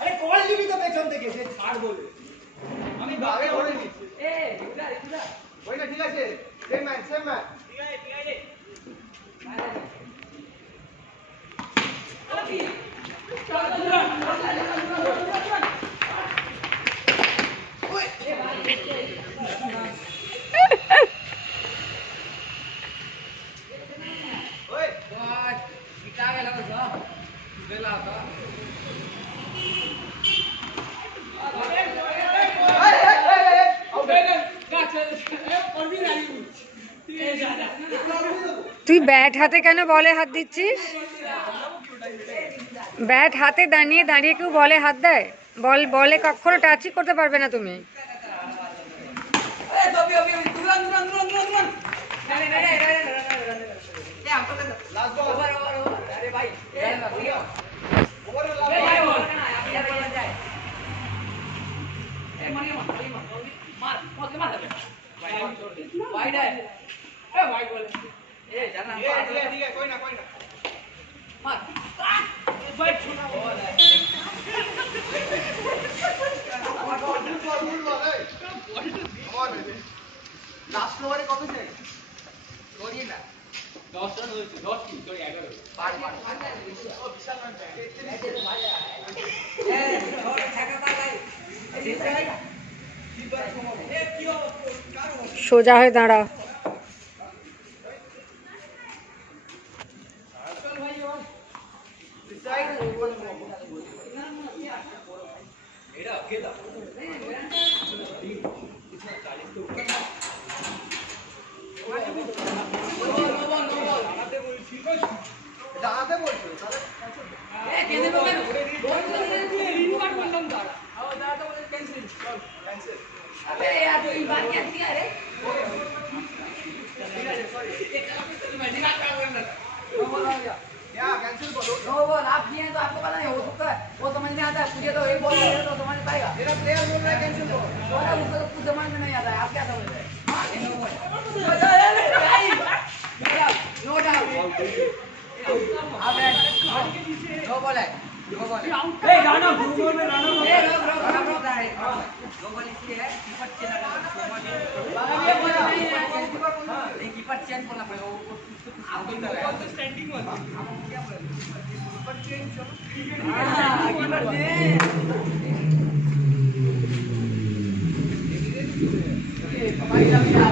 আরে কল দিবি তো পেছন থেকে সে ছাড় বলে আমি আগে ধরে নিচ্ছি ওই না ঠিক আছে সেম ম্যাচ ঠিক আছে তুই ব্যাট হাতে কেন বলে হাত দিচ্ছিস? ব্যাট হাতে দাঁড়িয়ে দাঁড়িয়ে কেউ বলে হাত দেয়? বলে কখনো টাচই করতে পারবে না তুমি। লাস্ট ওভারে কত সেকেন্ড করিয়ে না 10 রান হয়েছে 10 কি সরি 11 পার সোজা হয়ে দাঁড়াও। দাঁড়াতে বলছো कैंसिल बोलो नो बॉल आप किए हैं तो आपको पता नहीं हो सकता है वो समझ में आता है मुझे तो एक बॉल लगेगा तो समझ पाएगा मेरा प्लेयर बोल रहा है कैंसिल बोलो बोला उसको तो कुछ समझ में नहीं आता है आप क्या समझ रहे हैं नो डाउट नो बॉल है नो बॉल ए राणा बॉल में राणा नो बॉल इसलिए है कीपर चेंज नहीं कीपर चेंज करना पड़ेगा वो आपको तो स्टैंडिंग वाला क्या बोल कीपर चेंज हां कीपर चेंज